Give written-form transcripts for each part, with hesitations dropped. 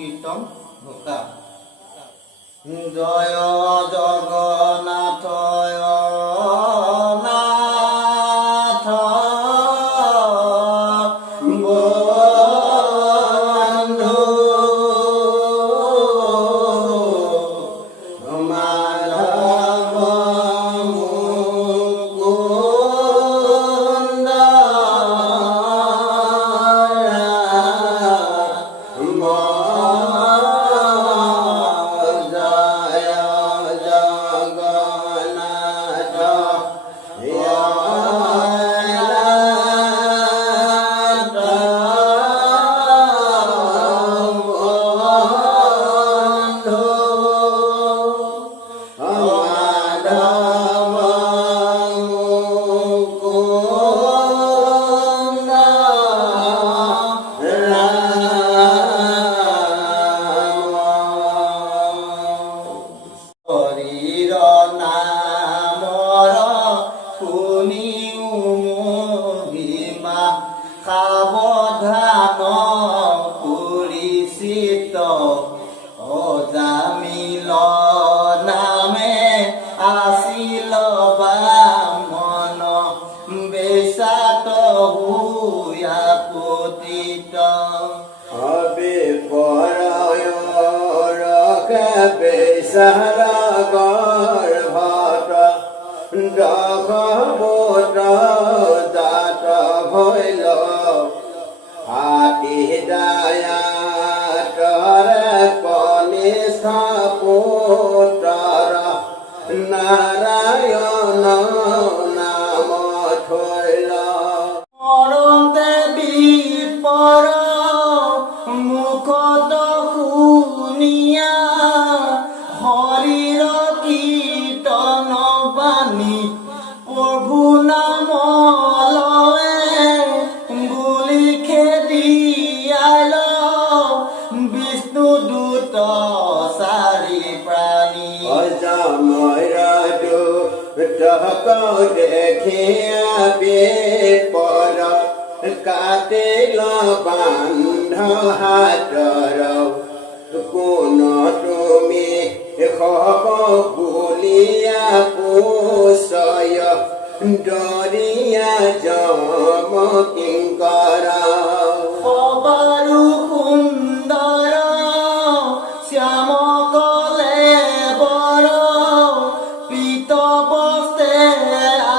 সংকীৰ্তন ঘোষা। জয় জগন্নাথ নাথ বন্ধু মাধৱ মুকুন্দ সাৱধান পৰিচিত অজামিল নামে আছিল বামন বেচাত হুয়া পতিত বেচাৰ গৰ্ভত দশবত জাত ভৈল হাতী দায়াতৰ কনিষ্ঠ পুত্ৰ নাৰায়ণ নাম থৈল মৰতে বিপৰ মুখত শুনিয়া হৰিৰ কীৰ্তন বাণী প্ৰভু নাম লয়ে বুলি খেদিয়াল বিষ্ণু দূত চাৰি প্ৰাণী তহক দেখিয়া বিপদ কাটিল বান্ধ হাতৰ কোন তুমি হব বুলিয়া পুছয় ডৰিয়া যম কিংকৰ সবাৰু সুন্দৰ শ্যাম কলে বৰ পীত বস্তে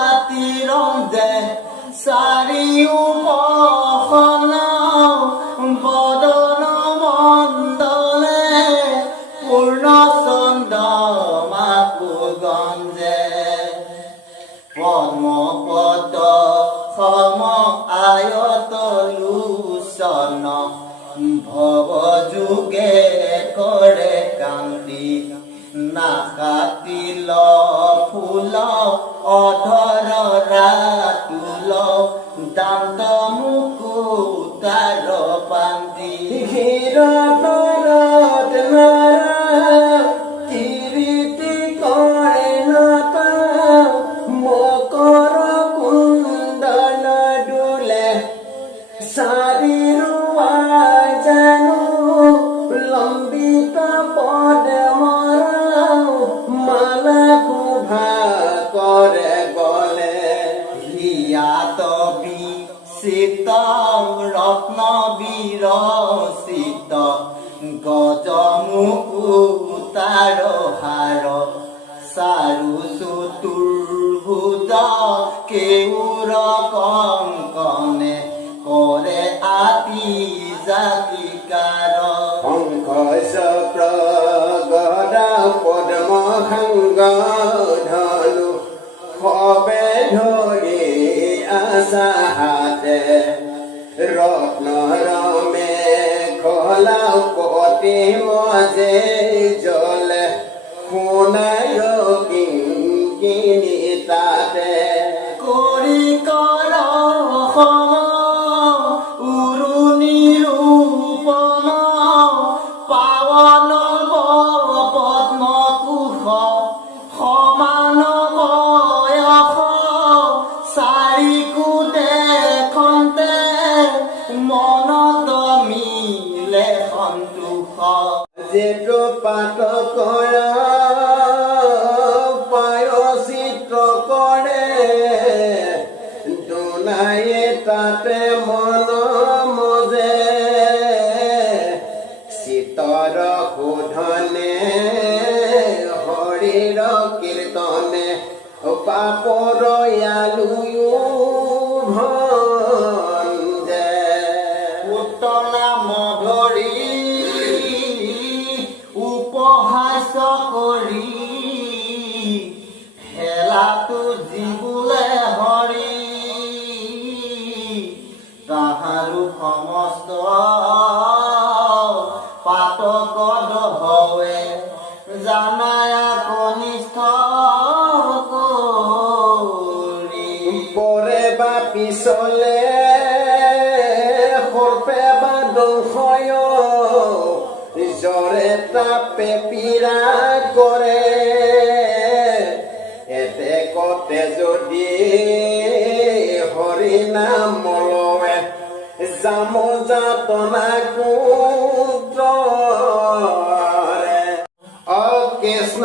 আতি ৰঞ্জে চাৰিওপশন বদন মণ্ডলে পূৰ্ণ চন্দ্ৰমা গঞ্জে পদ্মপদ সম আয়ত লোচন ভৱ যোগে কৰে কান্তি নাকাতিল ফুল অধৰ ৰাতুল দান্ত মুকুতাৰ পান্তি কিৰীতি কৰে নাত মকৰ কুণ্ডল দুলে চাৰিৰুৱা জানো লম্বিত পদ্মৰ মালা শোভা কৰে গলে হিয়াত বিচিত ৰত্ন বিৰচিত গজ মুকুতাৰ হাৰ চাৰু চতুৰ্ভুজ কেউৰ কংকনে কৰে আতি জাতিকাৰ শংখ চক্ৰ গদা পদ্ম সাংগ ধনু সবে ধৰি আছা হাতে ৰত্ন ৰমে খলা পতি মজে জলে সোণায় কিংকিনি তাতে কৰি কৰ উৰুণি ৰূপম পাৱন পদ্ম কুশ সমান বয়স চাৰি কোটে খন্তে মনত মিলে সন্তোষ যেটো পাতকৰ পায়চিত্ৰ কৰে দুনায়ে তাতে মন মজে চিতৰ শোধনে হৰিৰ কীৰ্তনে পাপৰ আলুয়ো ভঞ্জে উতলা মধুৰী উপহাস কৰি হেলাটো জীবুলে হৰি তাহাৰো সমস্ত পাতক হৱে জানায় কনিষ্ঠ কৰি পৰে বা পিছলে সৰ্পে বা দংশয় জ্বৰে তাপে পীড়া কৰে এতে কতে যদি হৰি নাম লয় যাম যাতনা কুত্ৰে কৃষ্ণ